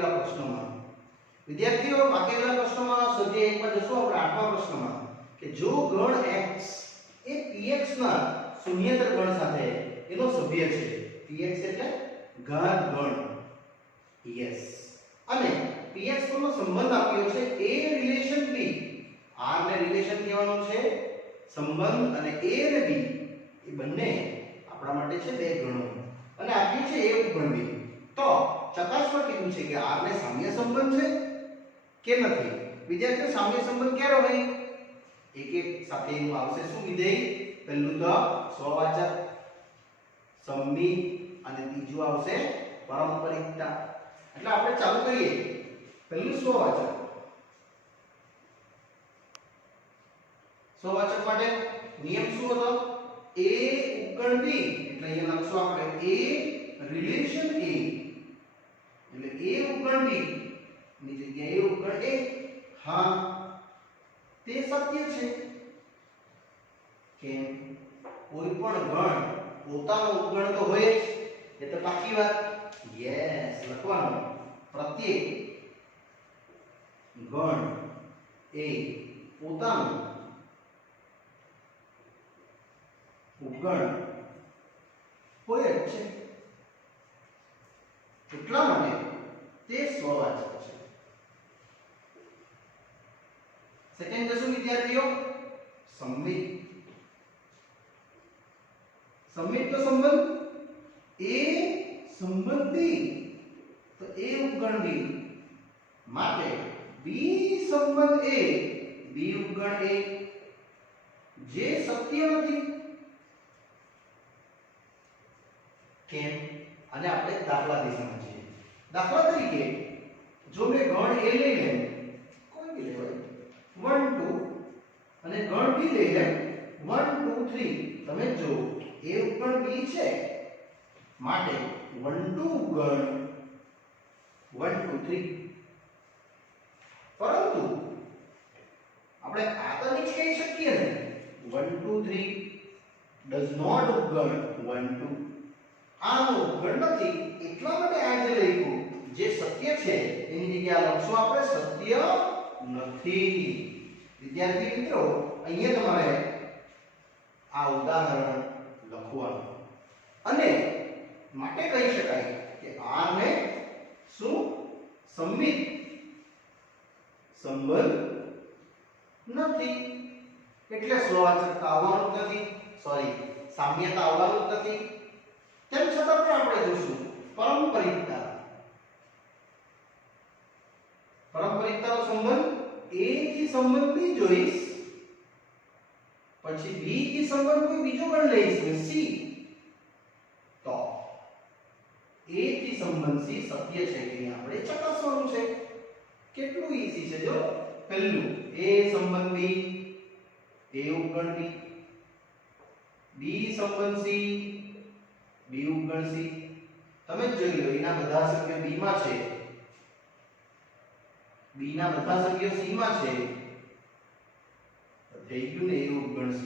રહેલા પ્રશ્નોમાં વિદ્યાર્થીઓ બાકી રહેલા પ્રશ્નોમાં સ્વાધ્યાય 1 માં જશું આપણે 8મા પ્રશ્નમાં કે જો ગણ x એ px ના શૂન્યેતર ગણ સાથે એનો સભ્ય છે px એટલે ઘાત ગણ yes અને px નો સંબંધ આપ્યો છે a રિલેશન b r ને રિલેશન કહેવાનું છે સંબંધ અને a અને b એ બંને આપણા માટે છે બે ગણો અને આપ્યું છે a ઉપગણ b તો ચકાસવા કીધું છે કે r ને સામ્ય સંબંધ છે કે નથી વિદ્યાર્થીઓ સામ્ય સંબંધ ક્યારે હોય એક એક સાથે એનું આવશે શું વિધેય પહેલું તો સ્વવાચક સંમિત અને બીજું આવશે પારંપરિકતા એટલે આપણે ચાલુ કરીએ પહેલું સ્વવાચક માટે નિયમ શું હતો a ઉપગણ b એટલે અહીંયા લખશું આપણે a રિલેશન a એટલે a ઉપગણ b ની જગ્યાએ a ઉપગણ a હા તે સત્ય છે કેમ કોઈ પણ ગણ પોતાનો ઉપગણ તો હોય જ એ તો પાકી વાત યસ લખવાનું પ્રત્યેક ગણ એ પોતાનો ઉપગણ હોય જ છે એટલા માટે તે સ્વવાચક છે સેકન્ડ જશું વિદ્યાર્થીઓ સંમિત નો સંબંધ a સંબંધ b તો a ઉપગણ b માટે b સંબંધ a b ઉપગણ a જે સત્ય નથી કેમ અને આપણે દાખલાથી સમજીએ દાખલા તરીકે જો મેં ગણ a લઈ લેમ કોઈ બી લેવાય 1 2 અને ગણ b લઈ લેમ 1 2 3 તમે જો a ઉપગણ b છે માટે 1 2 ગણ 1 2 3 પરંતુ આપણે આ તો નહીં કહી શકીએ ને 1 2 3 does not ઉપગણ 1 2 આનો ઉપગણ નથી એટલા માટે આ જે લખ્યું જે સત્ય છે એની જગ્યાએ લખશું આપણે સત્ય નથી વિદ્યાર્થી મિત્રો અહીંયા તમારે આ ઉદાહરણ લખવાનું અને માટે કહી શકાય કે r ને શું સંમિત સંબંધ નથી એટલે સ્વવાચકતા આવવાનું નથી સોરી સામ્યતા આવવાનું નથી તેમ છતાં પણ આપણે જોશું પારંપરિકતાનો સંબંધ a થી સંબંધ b જોઈશ પછી b થી સંબંધ કોઈ બીજો પણ લઈશ c તો a થી સંબંધ c સત્ય છે કે આપણે ચકાસવાનું છે કેટલું ઈઝી છે જો પહેલું a સંબંધ b a ઉપગણ b b સંબંધ c b ઉપગણ c તમે જ જોઈ લો એના બધા સભ્યો b માં છે b ના બધા સભ્યો c માં છે થઈ ગયું ને a ઉપગણ c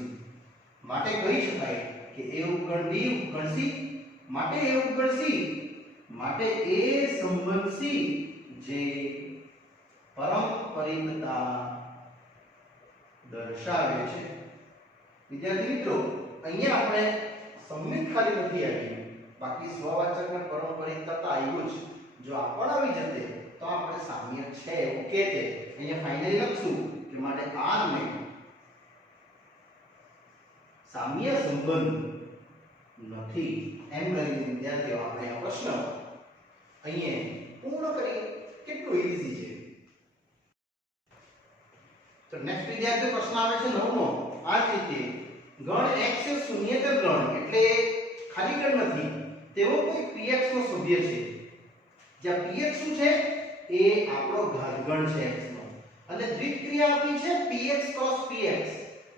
માટે કહી શકાય કે a ઉપગણ b ઉપગણ c માટે a ઉપગણ c માટે a સંબંધ c જે પારંપરિકતા દર્શાવે છે વિદ્યાર્થી મિત્રો અહીંયા આપણે સંમિત ખાલી નથી આવી બાકી સ્વવાચક અને પારંપરિકતા તો આવ્યું જ જો આ પણ આવી જતે તો આપણે સામ્ય છે એવું કહેતે અહીંયા ફાઇનલી લખશું કે માટે r ને સામ્ય સંબંધ નથી એમ કરીને વિદ્યાર્થીઓ આપણે આ પ્રશ્ન અહીંયા પૂર્ણ કરી કેટલું ઈઝી છે તો નેક્સ્ટ વિદ્યાર્થી પ્રશ્ન આવે છે 9મો આ જ રીતે ગણ x એ શૂન્યેતર ગણ એટલે ખાલી ગણ નથી તેવો કોઈ px નો સભ્ય છે જ્યાં px શું છે એ આપણો ઘાતગણ છે x નો અને દ્વિક ક્રિયા આપી છે px ક્રોસ px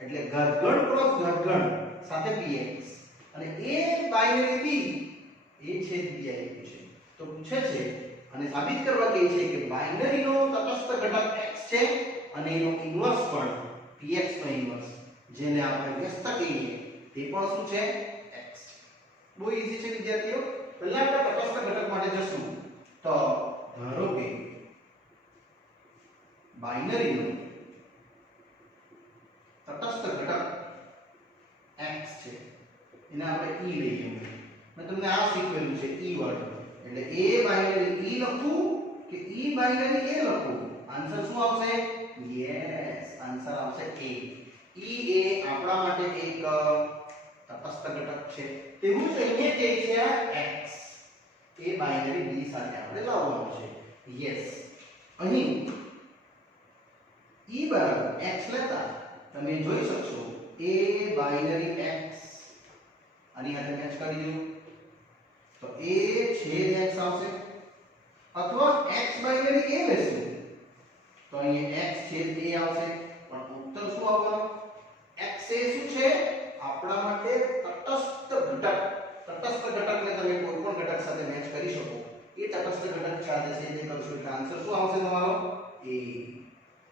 એટલે ઘાતગણ ક્રોસ ઘાતગણ સાથે px અને a બાઇનરી b એ છે બીજા એક છે તો પૂછે છે અને સાબિત કરવા કહે છે કે બાઇનરી નો તટસ્થ ઘટક x છે અને એનો ઇન્વર્સ પણ px નો ઇન્વર્સ જેને આપણે વ્યસ્ત કહીએ તે પણ શું છે x બહુ ઈઝી છે વિદ્યાર્થીઓ પહેલા આપણે તટસ્થ ઘટક માટે જશું તો ધારો કે બાઇનરીનો તટસ્થ ઘટક x છે, એને આપણે e લઈએ. મેં તમને આ શીખવેલું છે e વર્ડ, એટલે a બાઇનરી e લખવું કે e બાઇનરી a લખવું, આન્સર શું આવશે? યસ, આન્સર આવશે a. e એ આપણા માટે એક તટસ્થ ઘટક છે. તેવું જ અહીંયા કે છે x એ બાઇનરી b સાથે આપણે લાવવાનું છે. યસ, અહીં e બરાબર x લેતા તમે જોઈ શકશો a બાઇનરી x આની સાથે મેચ કરી દો તો a છેદ x આવશે, અથવા x બાઇનરી a લેશું તો અહીંયા x છેદ a આવશે. પણ ઉત્તર શું આવવાનો? x એ શું છે? આપણા માટે તટસ્થ ઘટક. તટસ્થ ઘટકને તમે કોઈ પણ ઘટક સાથે મેચ કરી શકો. એ તટસ્થ ઘટક સાથે છે તે કરશો એટલે આન્સર શું આવશે તમારો? a.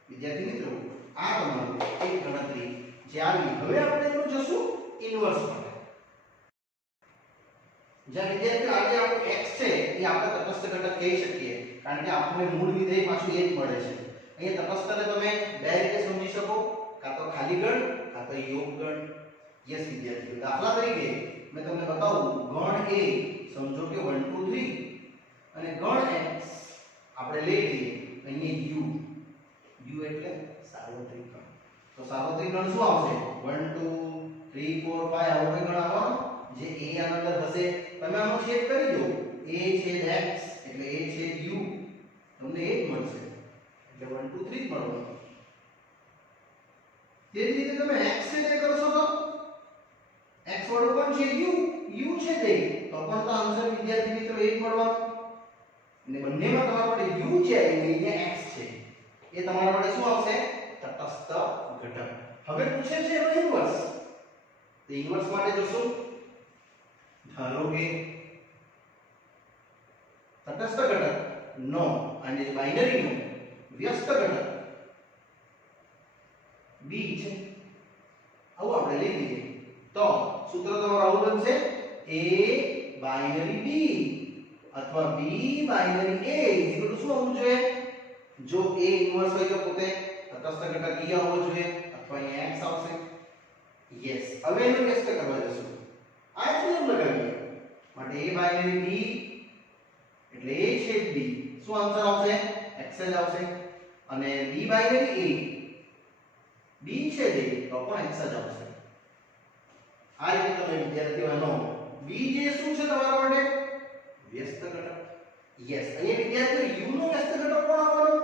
વિદ્યાર્થી મિત્રો, આ તમારું એક ગણતરી જે આવી. હવે આપણે એનું જશું ઇન્વર્સ માટે. જ્યાં વિદ્યાર્થીઓ આજે આપણું x છે એ આપણે તટસ્થ ઘટક કહી શકીએ, કારણ કે આપણને મૂળ વિધેય પાછું એ જ મળે છે. અહીંયા તટસ્થને તમે બે રીતે સમજી શકો, કાં તો ખાલી ગણ કાં તો યોગ ગણ. યસ વિદ્યાર્થીઓ, દાખલા તરીકે મેં તમને બતાવું, ગણ a સમજો કે 1 2 3 અને ગણ x આપણે લઈ લઈએ અહીંયા u એટલે સાર્વત્રિક ગણ. તો સાર્વત્રિક ગણ શું આવશે? 1 2 3 4 5 આવો કોઈ ગણ આવવાનો જે a આની અંદર હશે. તમે આનો છેદ કરી દો, a છેદ x એટલે a છેદ u, તમને એ જ મળશે. એટલે 1 2 3 મળવાનું. તે જ રીતે તમે x છેદ a કરશો તો x વાળો કોણ છે? u છે તે, તો પણ તો આન્સર વિદ્યાર્થી મિત્રો એ જ મળવાનો. અને બંનેમાં તમારા માટે u છે અને અહીંયા x છે, એ તમારા માટે શું આવશે? તટસ્થ ઘટક. હવે પૂછે છે એનો ઇન્વર્સ. તો ઇન્વર્સ માટે જોશું, ધારો કે તટસ્થ ઘટક નો અને બાઇનરી નો વ્યસ્ત ઘટક b છે, આવું આપણે લઈ લઈએ તો સૂત્ર તમારું આવું બનશે: a બાઇનરી b અથવા b બાઇનરી a ઇક્વલ શું આવવું જોઈએ? જો a ઇન્વર્સ હોય તો પોતે તટસ્થ ઘટક e આવવો જોઈએ, અથવા અહીંયા x આવશે. યસ, હવે એને વ્યસ્ત કરવા જશું. આ જ નિયમ લગાવીએ. માટે a બાઇનરી b એટલે a છેદ b, શું આન્સર આવશે? x જ આવશે. અને b બાઇનરી a b છેદ a તો પણ x જ આવશે. આ રીતે તમે વિદ્યાર્થીઓ આનો b જે શું છે તમારા માટે? વ્યસ્ત ઘટક. યસ, અહીંયા વિદ્યાર્થીઓ u નો વ્યસ્ત ઘટક કોણ આવવાનો?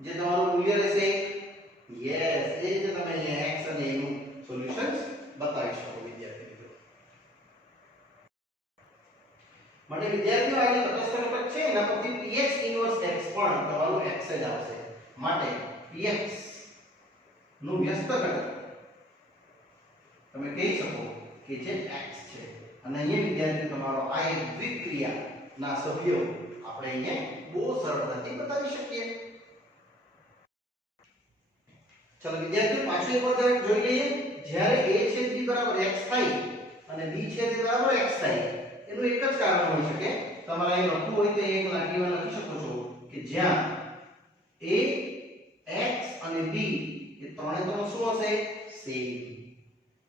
જે તમારું મૂલ્ય રહેશે. યસ, એ રીતે તમે અહીંયા x અને a નું સોલ્યુશન્સ બતાવી શકો વિદ્યાર્થી મિત્રો. માટે વિદ્યાર્થીઓ આ જે તટસ્થ ઘટક છે એના પરથી px ઇન્વર્સ x પણ તમારું x જ આવશે. માટે px નું વ્યસ્ત ઘટક તમે કહી શકો કે જે x છે. અને અહીંયા વિદ્યાર્થીઓ તમારો આ એક દ્વિક્રિયાના સભ્યો આપણે અહીંયા બહુ સરળતાથી બતાવી શકીએ. ચલો વિદ્યાર્થીઓ, પાછું એક વખત જોઈ લઈએ. જ્યારે a છેદ b બરાબર x થાય અને b છેદ a બરાબર x થાય, એનું એક જ કારણ હોઈ શકે. તમારે અહીં લખવું હોય તો એક લાઠીમાં લખી શકો છો કે જ્યાં a x અને b એ ત્રણે ત્રણ શું હશે? સેમ.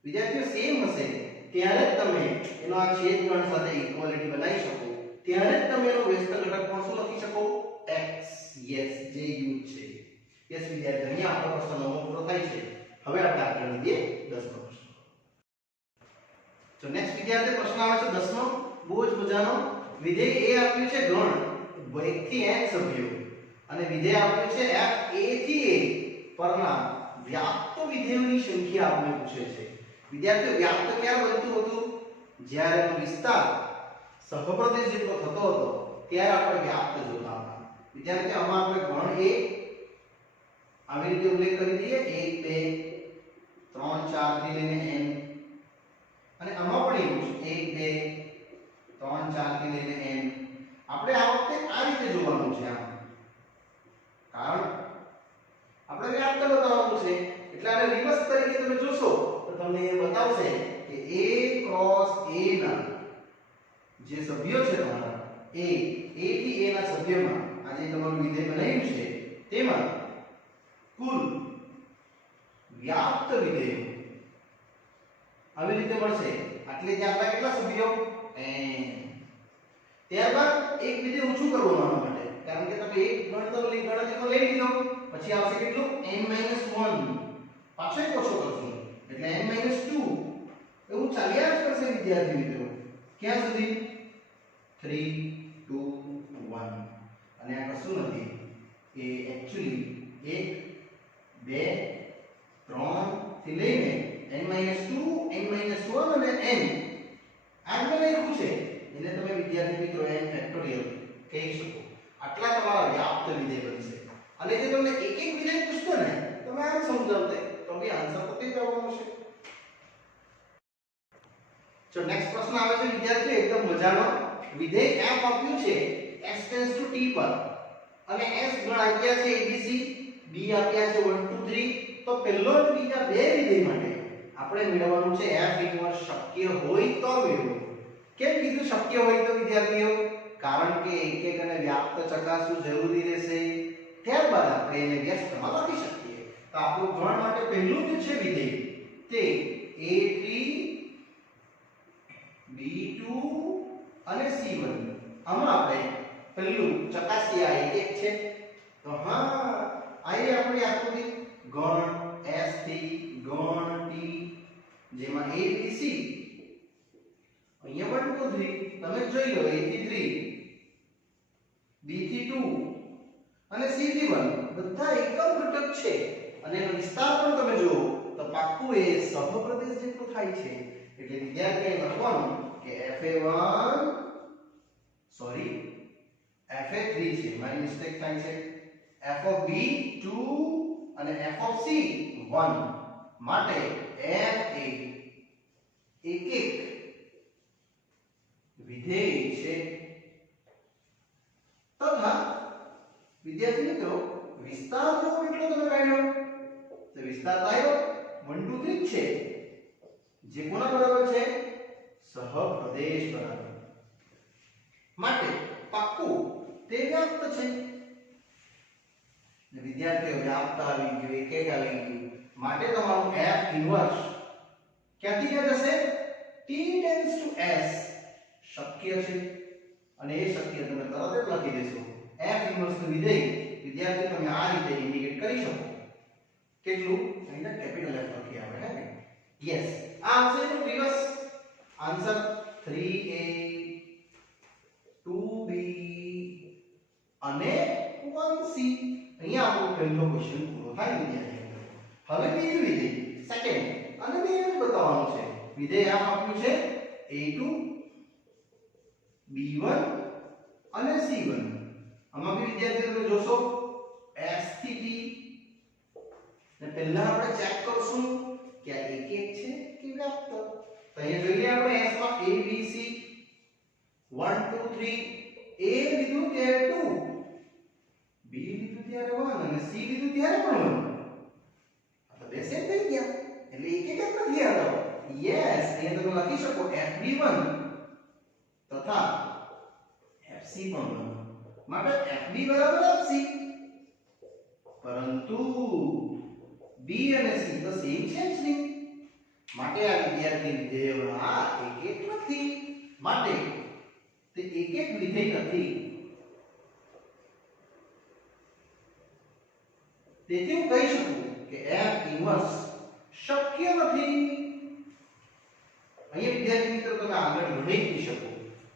વિદ્યાર્થીઓ સેમ હશે ત્યારે જ તમે એનો આ છેદગણ સાથે ઇક્વાલિટી બનાવી શકો, ત્યારે જ તમે એનો વ્યસ્ત ઘટક પણ શું લખી શકો? x. યસ, જે u છે. યસ વિદ્યાર્થીઓ, અહીંયા આપણો પ્રશ્ન 9 પૂરો થાય છે. હવે આપણે આગળ વધીએ 10મો પ્રશ્ન. તો નેક્સ્ટ વિદ્યાર્થી પ્રશ્ન આવે છે 10મો, બહુ જ મજાનો. વિધેય a આપ્યું છે ગણ 1 થી n સભ્યો અને વિધેય આપ્યું છે f a થી a પરના વ્યાપ્ત વિધેયોની સંખ્યા આપણે પૂછે છે. વિદ્યાર્થીઓ, વ્યાપ્ત ક્યારે બનતું હતું? જ્યારે એનો વિસ્તાર સહપ્રદેશ જેટલો થતો હતો ત્યારે આપણે વ્યાપ્ત જોતા હતા. વિદ્યાર્થીઓ, આમાં આપણે ગણ a આવી રીતે ઉલ્લેખ કરી દઈએ 1 2 3 4 થી લઈને n, અને આમાં પણ એવું છે 1 2 3 4 થી લઈને n. આપણે આ વખતે આ રીતે જોવાનું છે. આમ કારણ આપણે વ્યાપ્ત બતાવવાનું છે એટલે આને રિવર્સ તરીકે તમે જોશો તો તમને એ બતાવશે કે a ક્રોસ a ના જે સભ્યો છે તમારા a થી a ના સભ્યમાં આ જે તમારું વિધેય બનાવ્યું છે તેમાં કુલ વ્યાપ્ત વિધેયો આવી રીતે મળશે. એટલે કે આપણા કેટલા સભ્યો n. ત્યારબાદ એક વિધેય ઊંચું કરવાનું આના માટે, કારણ કે તમે એક ગણતરીનો લઈ લીધો, પછી આવશે કેટલું n 1. પાછો એક ઓછો કરશું એટલે n 2. એવું ચાલ્યા જ કરશે વિદ્યાર્થી મિત્રો. ક્યાં સુધી? 3 2 1. અને આ કશું નથી, એ એક્ચ્યુઅલી 1 2 3 થી લઈને n 2 n 1 અને n આમ લખ્યું છે, એને તમે વિદ્યાર્થી મિત્રો n ફેક્ટોરિયલ કહી શકો. આટલા તમારા વ્યાપ્ત વિધેય બનશે. અને જે તમને એક એક વિધેય પૂછતો ને તમે આમ સમજાવતે તો બી આન્સર તો તે જ આવવાનો છે. ચલો નેક્સ્ટ પ્રશ્ન આવે છે વિદ્યાર્થીઓ એકદમ મજાનો. વિધેય f આપ્યું છે s → t પર અને s ગણ આપ્યા છે abc, b આપ્યા છે 1 2 3. તો પહેલો અને બીજા બે વિધેય માટે આપણે મેળવવાનું છે f ઇન્વર્સ. શક્ય હોય તો મેળવો. કેમ કીધું શક્ય હોય તો વિદ્યાર્થીઓ? કારણ કે એક એક અને વ્યાપ્ત ચકાસવું જરૂરી રહેશે, ત્યારબાદ આપણે એને વ્યસ્તમાં લખી શકીએ. તો આપણું ગણ માટે પહેલું જે છે વિધેય તે a3 b2 અને c1. આમાં આપણે પહેલું ચકાસીએ આ એક એક છે. તો હા આ એ આપણી આકૃતિ ગણ s થી ગણ t જેમાં a થી c અહીંયા 1 2 3 તમે જોઈ લો. a થી 3 b થી 2 અને c થી 1 બધા એકમ ઘટક છે. અને એનો વિસ્તાર પણ તમે જુઓ તો પાક્કું એ સહપ્રદેશ જેટલું થાય છે. એટલે વિદ્યાર્થીએ લખવાનું કે fa1 સોરી fa3 છે, મારી મિસ્ટેક થાય છે. f of b 2 અને f of c 1 માટે f એ એક એક વિધેય છે. તથા વિદ્યાર્થી મિત્રો વિસ્તાર જો કેટલો તમે કાઢ્યો તો વિસ્તાર આવ્યો 1 2 3 છે, જે કોના બરાબર છે? સહપ્રદેશ બરાબર. માટે પાક્કું તે વ્યાપ્ત છે. વિદ્યાર્થીઓ વ્યાપ્ત આવી ગયું, એક એક આવી ગયું. માટે તમારું f ઇન્વર્સ ક્યાંથી ક્યાં જશે? t ટેન્ડ્સ ટુ s શક્ય છે. અને એ શક્ય તમે તરત જ લખી દેશો. f ઇન્વર્સ નું વિધેય વિદ્યાર્થી તમે આ રીતે ઇન્ડિકેટ કરી શકો. કેટલું? અહીંયા કેપિટલ F લખી આવે હે ને. યસ, આ આવશે એનો રિવર્સ આન્સર 3a 2b અને 1c. અહીંયા આપણો પહેલો ક્વેશ્ચન પૂરો થાય વિદ્યાર્થી. હવે બીજું વિધેય સેકન્ડ અને બે બતાવવાનું છે. વિધેય આ આપ્યું છે a2 b1 અને c1. આમાં બી વિદ્યાર્થીઓ તમે જોશો s થી t ને પહેલા આપણે ચેક કરશું કે આ એક એક છે કે વ્યાપ્ત. તો અહીંયા જોઈએ આપણે s માં a b c 1 2 3 a લીધું ત્યારે 2, b લીધું ત્યારે 1 અને c લીધું ત્યારે પણ 1. આ તો બે સેમ થઈ ગયા એટલે એક એક જ નથી આવતો. યસ, અહીંયા તમે લખી શકો fb1 તથા fc પણ 1. માટે fb બરાબર fc. પરંતુ b અને c તો સેમ છે જ નહીં. માટે આ વિદ્યાર્થી વિધેયોના એક એક નથી. માટે તે એક એક વિધેય નથી. તેથી હું કહી શકું કે f ઇન્વર્સ શક્ય નથી. અહીંયા વિદ્યાર્થી મિત્રો તમે આગળ ગણી જ શકો.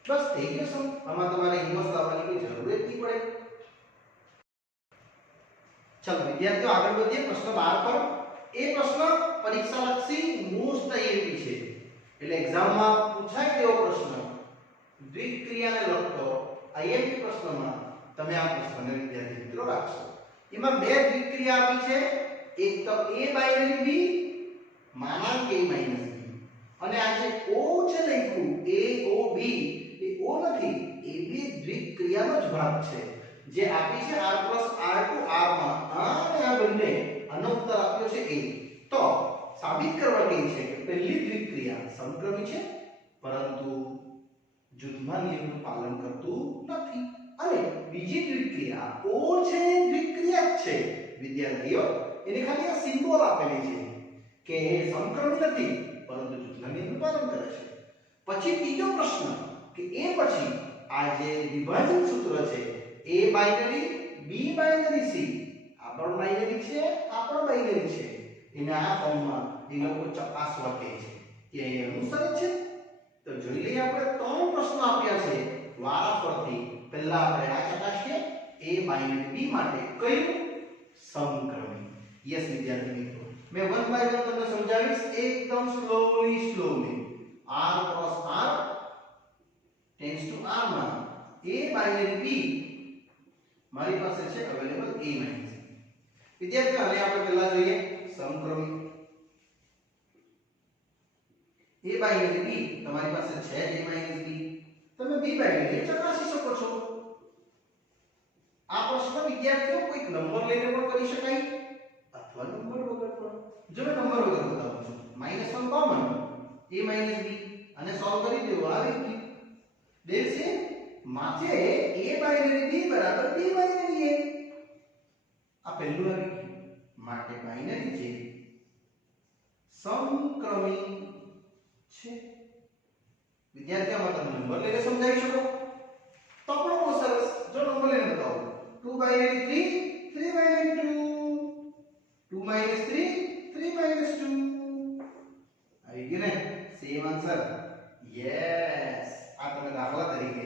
બસ થઈ ગયું શું? આમાં તમારે ઇન્વર્સ લાવવાની કોઈ જરૂર જ નહીં પડે. ચલો વિદ્યાર્થીઓ આગળ વધીએ પ્રશ્ન 12 પર. એ પ્રશ્ન પરીક્ષા લક્ષી મોસ્ટ આઈએમપી છે. એટલે એક્ઝામમાં પૂછાય તેવો પ્રશ્ન, દ્વિક્રિયાને લગતો આઈએમપી પ્રશ્નમાં તમે આ પ્રશ્નને વિદ્યાર્થી મિત્રો રાખશો. એમાં બે દ્વિક્રિયા આપી છે. એક તો a binary b માનાંક a b અને આ જે o છે લખ્યું a o b A o નથી, એ બી દ્વિક્રિયાનો જ ભાગ છે. જે આપી છે r r to r માં આ અને આ બંને આનો ઉત્તર આપ્યો છે a. તો સાબિત કરવા કહી છે કે પહેલી દ્વિક્રિયા સમક્રમી છે, પરંતુ જૂથના નિયમનું પાલન કરતું નથી. અને બીજી દ્વિક્રિયા ઓ છે દ્વિક્રિયા જ છે વિદ્યાર્થીઓ, એને ખાલી આ સિમ્બોલ આપેલી છે કે સમક્રમી નથી પરંતુ જૂથના નિયમનું પાલન કરે છે. પછી ત્રીજો પ્રશ્ન કે એ પછી આ જે વિભાજન સૂત્ર છે a binary b binary c આ પણ બાઇનરી છે આ પણ બાઇનરી છે, એને આ ફોર્મમાં એ લોકો ચકાસવા કહે છે કે એ અનુસરે છે. તો જોઈ લઈએ આપણે ત્રણ પ્રશ્નો આપ્યા છે વારાફરતી. પહેલા આપણે આ ચકાસીએ a બાઇનરી b માટે કયું સમક્રમી. યસ વિદ્યાર્થી મિત્રો, मैं वन बाय वन તમને સમજાવીશ એકદમ slowly. r cross r tends to r માં a બાઇનરી b મારી પાસે છે અવેલેબલ a માઈનસ b. વિદ્યાર્થીઓ હવે આપણે પહેલા જોઈએ સમક્રમી. a બાઇનરી b તમારી પાસે છે a માઈનસ b, તમે b બાઇનરી ચકાસી શકો છો. આ પ્રશ્ન વિદ્યાર્થીઓ કોઈક નંબર લઈને પણ કરી શકાય અથવા નંબર વગર પણ. જો મેં નંબર વગર બતાવું છું -1 કોમન a માઈનસ b અને સોલ્વ કરી દેવો આવી ગયું. દેર છે માથે a બાઇનરી b બરાબર b બાઇનરી a. આ પહેલું આવી ગયું માટે બાઇનરી છે સમક્રમી છે. વિદ્યાર્થીઓ તમે નંબર લઈને સમજાવી શકો તો પણ બહુ સરસ. જો નંબર લઈને બતાવો 2 બાઇનરી 3 3 બાઇનરી 2 2 minus 3 3 minus 2 આવી ગયું ને સેમ આન્સર. યસ, આ તમે દાખલા તરીકે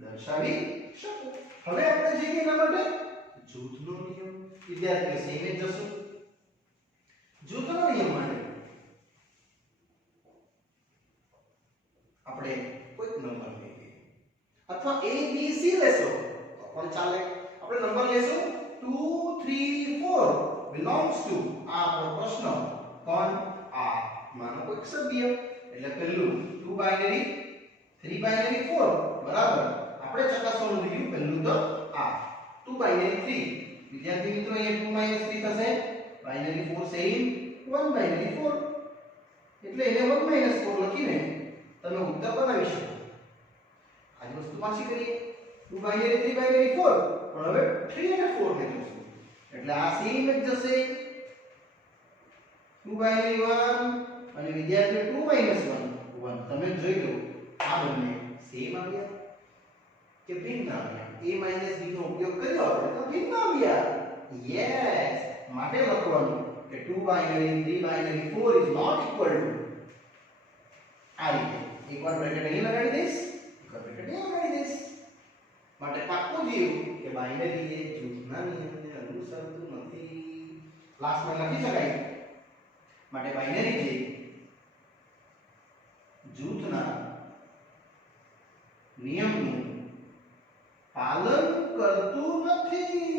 દર્શાવી શકો. હવે આપણે જોઈએ એના માટે જૂથનો નિયમ. વિદ્યાર્થીઓ સેમ જ જશું. જૂથનો નિયમ માટે આપણે કોઈક નંબર લઈએ અથવા a b c લેશો તો પણ ચાલે. આપણે નંબર લેશું 2 3 4 belongs to આ આપણો પ્રશ્ન કોણ આ માનો કોઈક સભ્ય. એટલે પહેલું 2 બાઇનરી 3 બાઇનરી 4 બરાબર. આપણે ચકાસવાનું રહ્યું પહેલું તો આ 2 બાઇનરી 3. વિદ્યાર્થી મિત્રો અહીંયા 2 3 થશે. બાઇનરી 4 સેમ 1 બાઇનરી 4 એટલે એને 1 4 લખીને તમે ઉત્તર બનાવી શકો. આ જ વસ્તુ પાછી કરીએ 2 બાઇનરી 3 બાઇનરી 4 પણ હવે 3 અને 4 ને જોશું એટલે આ સેમ જ જશે 2 બાઇનરી 1 અને વિદ્યાર્થી 2 1 1. તમે જોઈ લો આ બંને સેમ આવ્યા કે ભિન્ન આવ્યા. a b નો ઉપયોગ કર્યો આપણે તો ભિન્ન આવ્યા. યસ, માટે લખવાનું કે 2 binary 3 binary 4 is not equal to આ રીતે. એકવાર બ્રેકેટ અહીં લગાડી દઈશ, એકવાર બ્રેકેટ અહીં લગાડી દઈશ. માટે પાક્કું થયું કે બાઇનરી એ જૂથના નિયમને અનુસરતું નથી. લાસ્ટમાં લખી શકાય માટે બાઇનરી જે જૂથના નિયમનું પાલન કરતું નથી.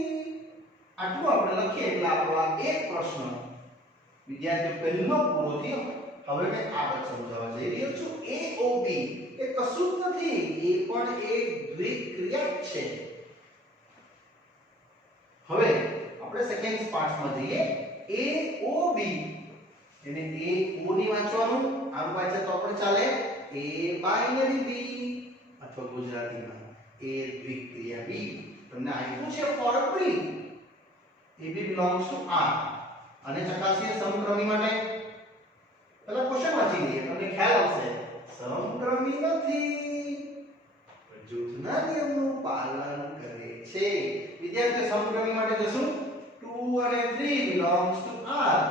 આટલું આપણે લખીએ એટલે આપણો આ એક પ્રશ્ન વિદ્યાર્થીઓ પહેલો પૂરો થયો. હવે મેં આગળ સમજાવવા જઈ રહ્યો છું a o b એ કશું જ નથી, એ પણ એક દ્વિક્રિયા છે. હવે આપણે સેકન્ડ પાર્ટમાં જઈએ a o b. એને a o ની વાંચવાનું આમ વાંચે તો પણ ચાલે. a બાઇનરી b અથવા ગુજરાતીમાં a દ્વિક્રિયા b. તમને આપ્યું છે for free ab belongs to r અને ચકાસીએ સમક્રમી માટે. પહેલા ક્વેશ્ચન વાંચી લઈએ તમને ખ્યાલ આવશે. સમક્રમી નથી પણ જૂથના નિયમનું પાલન કરે છે. વિદ્યાર્થીઓ સમક્રમી માટે જશું 2 અને 3 belongs to r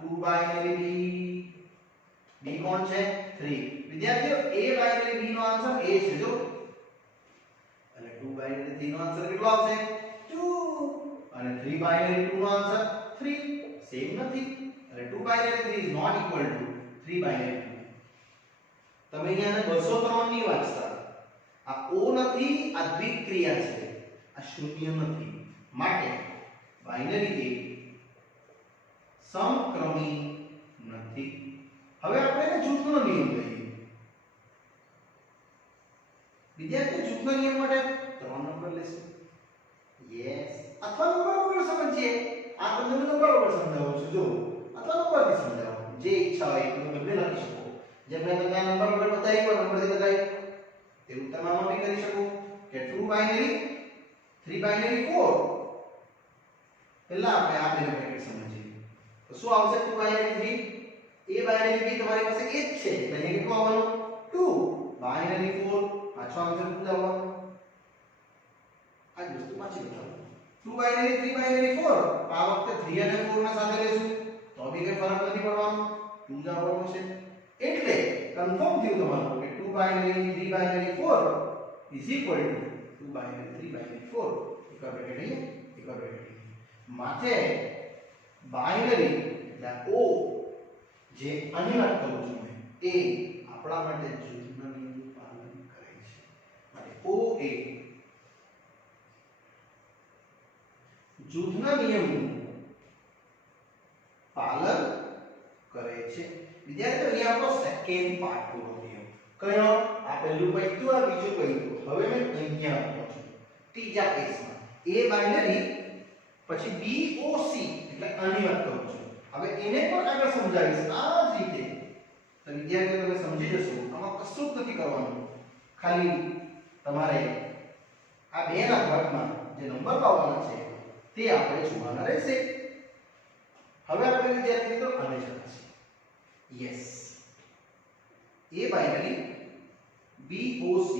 2 binary b. b કોણ છે 3. વિદ્યાર્થીઓ a બાઇનરી b નો આન્સર a છે જો. અને 2 બાઇનરી 3 નો આન્સર કેટલો આવશે 2 અને 3 બાઇનરી 2 નો આન્સર 3 સેમ નથી. અને 2 binary 3 is not equal to 3 binary 2. તમે અહીંયા 203 ની વાંચતા. આ o નથી, આ દ્વિક્રિયા છે, આ શૂન્ય નથી. માટે બાઇનરી એ સમક્રમી નથી. હવે આપણે જૂથનો નિયમ લઈએ. વિદ્યાર્થીઓ જૂથનો નિયમ માટે 3 નંબર લેશું. યસ, અથવા નંબર વગર સમજીએ. આ તમને નંબર વગર સમજાવું છું જો, અથવા નંબરથી સમજાવું જે ઈચ્છા હોય તમે બંને લખી શકો. જેમ મેં તમને નંબર વગર બતાવ્યો નંબરથી બતાવ્યો એવું તમે આમાં બી કરી શકો કે 2 બાઇનરી 3 બાઇનરી 4 પહેલા આપણે આ બેને બ્રેકેટ સમજીએ તો શું આવશે 2 બાઇનરી 3 a બાઇનરી b તમારી પાસે એ જ છે એટલે અહીં કેટલું આવવાનું 2 બાઇનરી 4 પાછો આન્સર શું આવવાનો આ જ વસ્તુ પાછી બતાવો 2 બાઇનરી 3 બાઇનરી 4 આ વખતે 3 અને 4 ના સાથે લેશું તો બી કઈ ફરક નથી પડવાનો 2 જ આવવાનો છે એટલે કન્ફર્મ થયું તમારું કે 2 binary 3 binary 4 is equal to 2 binary 3 binary 4 એક બ્રેકેટ અહીં એક બ્રેકેટ માથે બાઇનરી એટલે ઓ જે આની વાત કરું છું મેં એ આપણા માટે જૂથના નિયમનું પાલન કરે છે માટે ઓ એ જૂથના નિયમનું પાલન કરે છે વિદ્યાર્થીઓ અહીં આપણો સેકન્ડ પાર્ટ પૂરો થયો કયો આ પહેલું પૈતું આ બીજું પૈતું હવે મેં અહીંયા આપો છું ત્રીજા કેસમાં a બાઇનરી પછી b o c એટલે આની વાત કરું છું હવે એને પણ આગળ સમજાવીશ આ જ રીતે તો વિદ્યાર્થીઓ તમે સમજી જશો આમાં કશું જ નથી કરવાનું ખાલી તમારે આ બે ના ભાગમાં જે નંબર લાવવાના છે તે આપણે જોવાના રહેશે હવે આપણે વિદ્યાર્થી મિત્રો આને ચકાસીએ yes a binary b o c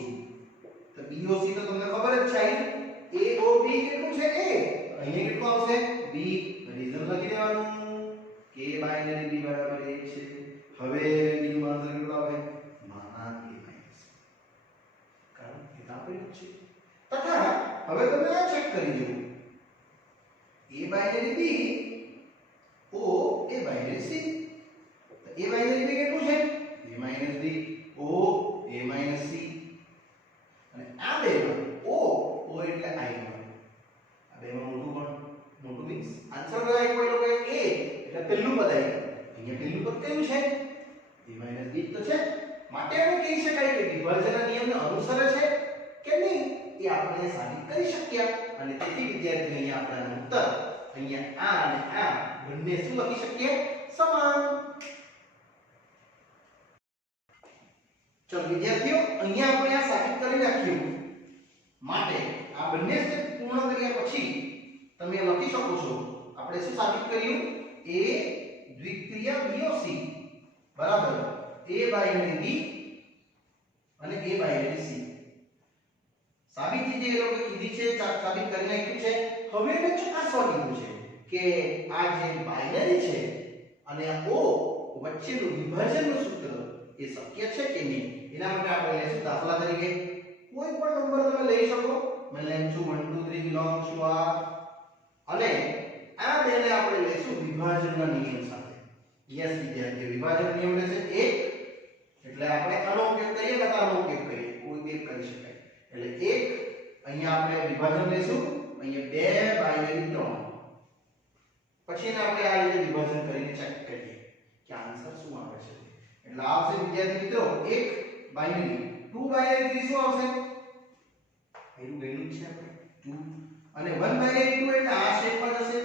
તો b o c તો તમને ખબર જ છે a o b કેટલું છે a અહીંયા કેટલું આવશે b રીઝન લખી દેવાનું કે બાઇનરી b બરાબર 1 છે હવે b નું આન્સર કેટલો આવે નાના a માઈનસ કારણ કે આ આપેલું છે તથા હવે તમે આ ચેક કરી જુઓ a binary b o a binary c તો a બાઇનરી b કેટલું છે a minus b o a minus c અને આ બેમાં o એટલે i માં આ બેમાં મોટું મીન્સ આન્સર કયો આવ્યો પેલો કે a એટલે પહેલું પદ આવ્યું અહીંયા પહેલું પદ કયું છે a માઈનસ b તો છે માટે આપણે કહી શકાય કે વિભાજનના નિયમને અનુસરે છે કે નહીં એ આપણે સાબિત કરી શક્યા અને તેથી વિદ્યાર્થીઓ અહીંયા આપણા ઉત્તર અહીંયા આ અને આ બંને શું લખી શકીએ સમાન ચલો વિદ્યાર્થીઓ અહીંયા આપણે આ સાબિત કરી નાખ્યું માટે આ બંને સ્ટેપ પૂર્ણ કર્યા પછી તમે લખી શકો છો આપણે શું સાબિત કર્યું a દ્વિક્રિય BOC બરાબર a બાઇનરી b અને a બાઇનરી c સાબિતી જે એ લોકો કીધી છે સાબિત કરી નાખ્યું છે હવે એને ચકાસવા કીધું છે કે આ જે બાઇનરી છે અને આ o વચ્ચેનું વિભાજનનું સૂત્ર એ શક્ય છે કે નહીં એના માટે આપણે લેશું દાખલા તરીકે કોઈ પણ નંબર તમે લઈ શકો મેં લેમ છું 1 2 3 બિલોંગ ટુ આ અને આ બેને આપણે લેશું વિભાજનના નિયમ સાથે યસ વિદ્યાર્થીઓ વિભાજન નિયમ રહેશે 1 એટલે આપણે આનો ઉપયોગ કરીએ કે આનો ઉપયોગ કરીએ કોઈ બે કરી શકાય એટલે 1 અહીંયા આપણે વિભાજન લેશું અહીંયા 2 બાઇનરી 3 પછી એને આપણે આ રીતે વિભાજન કરીને ચેક કરીએ કે આન્સર શું આવે છે એટલે આવશે વિદ્યાર્થી મિત્રો 1 બાઇનરી 2 બાઇનરી શું આવશે એનું વેલ્યુ છે આપણે 2 અને 1 બાઇનરી 2 એટલે આ શેપમાં જશે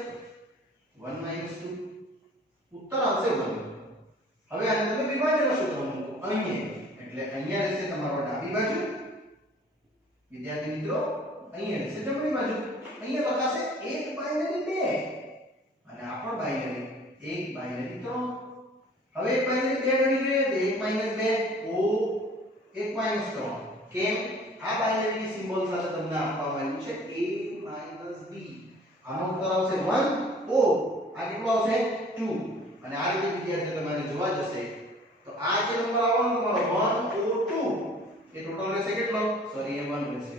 1 2 ઉત્તર આવશે 1 હવે આને તમે વિભાજન સૂત્રમાં મૂકો અહીંયા એટલે અહીંયા રહેશે તમારો ડાબી બાજુ વિદ્યાર્થી મિત્રો અહીંયા રહેશે જમણી બાજુ અહીંયા લખાશે 1 બાઇનરી 2 અને આ પણ બાઇનરી 1 બાઇનરી 3 હવે 1 બાઇનરી 2 ગણી જોઈએ તો 1 2 o 1 3 કેમ આ બાઇનરી સિમ્બોલ સાથે તમને આપવામાં આવ્યું છે a b આનો ઉત્તર આવશે 1 o આ કેટલો આવશે 2 અને આ રીતે વિદ્યાર્થીઓ તમારે જોવા જશે તો આ જે નંબર આવવાનો તમારો 1 o 2 એ ટોટલ રહેશે કેટલો સોરી એ 1 રહેશે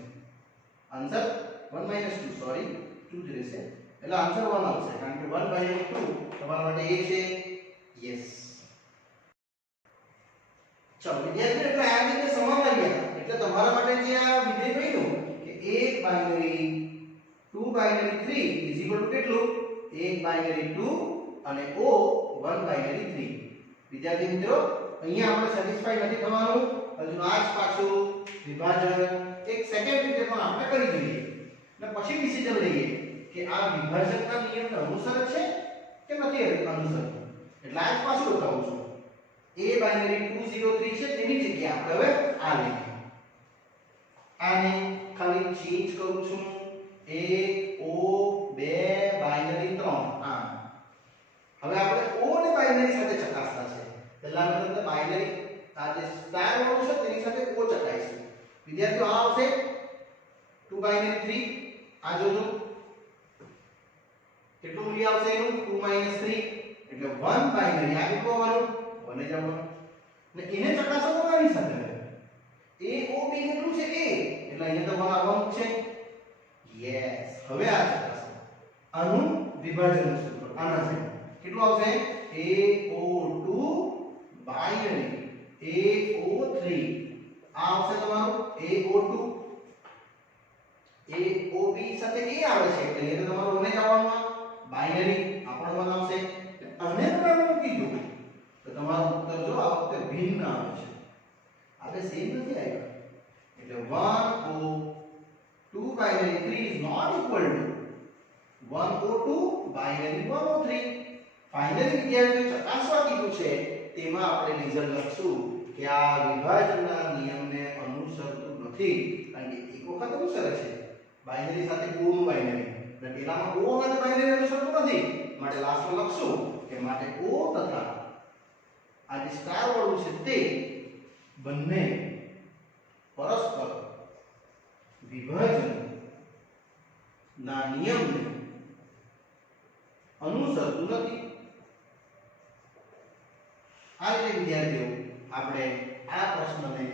આન્સર 1 2 સોરી 2 જ રહેશે એટલે આન્સર 1 આવશે કારણ કે 1 2 તમારા માટે એ છે યસ ચલો વિદ્યાર્થીઓ એટલે આ રીતે સમાન આવ્યા એટલે તમારા માટે જે આ વિધેય બન્યું કે 1 binary 2 binary 3 is equal to કેટલું 1 બાઇનરી 2 અને o 1 બાઇનરી 3 વિદ્યાર્થી મિત્રો અહીંયા આપણે સેટિસ્ફાઈ નથી થવાનું હજુ આ જ પાછું વિભાજન એક સેકન્ડ રીતે પણ આપણે કરી જોઈએ અને પછી ડિસિઝન લઈએ કે આ વિભાજનના નિયમને અનુસરે છે કે નથી અનુસરતું એટલે આ જ પાછું બતાવું છું a બાઇનરી 2 0 3 છે તેની જગ્યાએ આપણે હવે આ લઈએ આને ખાલી ચેન્જ કરું છું 1 O 2 બાઇનરી 3 આ હવે આપણે O ને બાઇનરી સાથે ચકાસતા છે પહેલા મેં તમને બાઇનરી આ જે સ્ટાર વાળું છે તેની સાથે O ચકાઈશું વિદ્યાર્થીઓ આ આવશે 2 બાઇનરી 3 આ જોજો કેટલું મૂલ્ય આવશે એનું 2 - 3 એટલે 1 બાઇનરી આ કેટલું આવવાનું 1 જ આવવાનું ને એને ચકાસો તો આની સાથે A O B કેટલું છે A એટલે અહીંયા તો 1 આવવાનું છે યસ હવે આ ચકાસો આનું વિભાજનનું સૂત્ર આના છે કેટલું આવશે AO2 બાઇનરી AO3 આ આવશે તમારું AO2 AOB સાથે A આવે છે એટલે એ તો તમારું 1 જ આવવાનું બાઇનરી આપણો 1 આવશે અને બનાવવાનું કીધું તો તમારું ઉત્તર જો આ વખતે ભિન્ન આવે છે આપણે સેમ નથી આવ્યા એટલે 1O2 binary 3 is not equal to 1O2 binary 1O3 finally વિદ્યાર્થીઓ ચકાસવા કીધું છે તેમાં આપણે રિઝલ્ટ લખશું કે આ વિભાજનના નિયમને અનુસરતું નથી કારણ કે એક વખત અનુસરે છે બાઇનરી સાથે O નું બાઇનરી અને પેલામાં O અને બાઇનરી અનુસરતું નથી માટે લાસ્ટમાં લખશું કે માટે O તથા આ જે સ્ટાર વાળું છે તે બંને પરસ્પર વિભાજન ના નિયમને અનુસરતું નથી આ રીતે વિદ્યાર્થીઓ આપણે આ પ્રશ્નને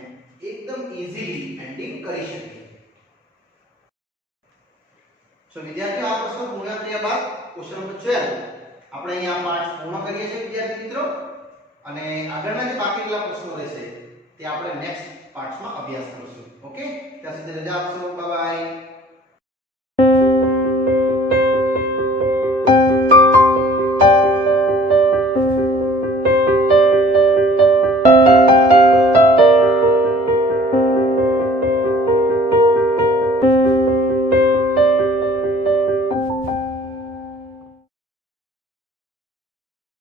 એકદમ ઈઝીલી હેન્ડલિંગ કરી શકીએ સો વિદ્યાર્થીઓ આ પ્રશ્ન પૂર્ણ થયા બાદ ક્વેશ્ચન નંબર 12 આપણે અહીંયા પાઠ પૂર્ણ કરીએ છીએ વિદ્યાર્થી મિત્રો અને આગળના જે બાકી કેટલા પ્રશ્નો રહેશે તે આપણે નેક્સ્ટ પાર્ટ્સમાં અભ્યાસ કરીશું ઓકે ત્યાં સુધી રજા આપશો બાય બાય